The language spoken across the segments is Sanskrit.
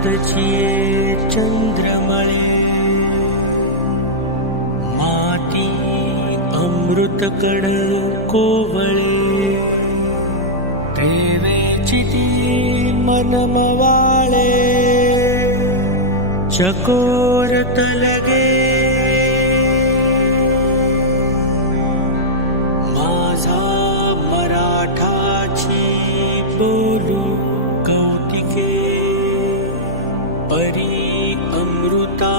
छिये चंद्रमळे माती अमृतकण कोवळे प्रेमेची ती मनमवाळे चकोरत लगे माझा मराठाची बोलू परी अमृता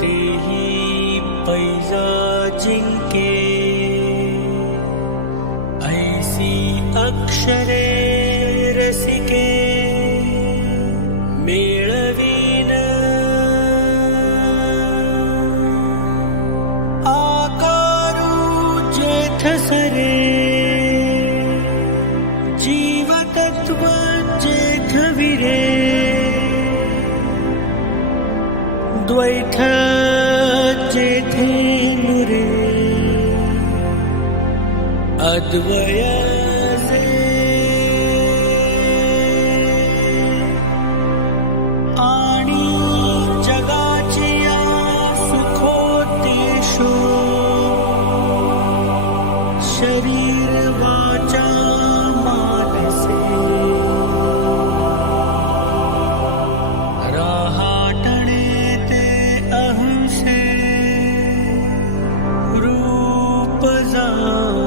तेही पैजा जिंके ऐसी अक्षरे रसिके मेळवीन। आकारू जेठ सरे द्वैठाचे अद्वया up जाऊं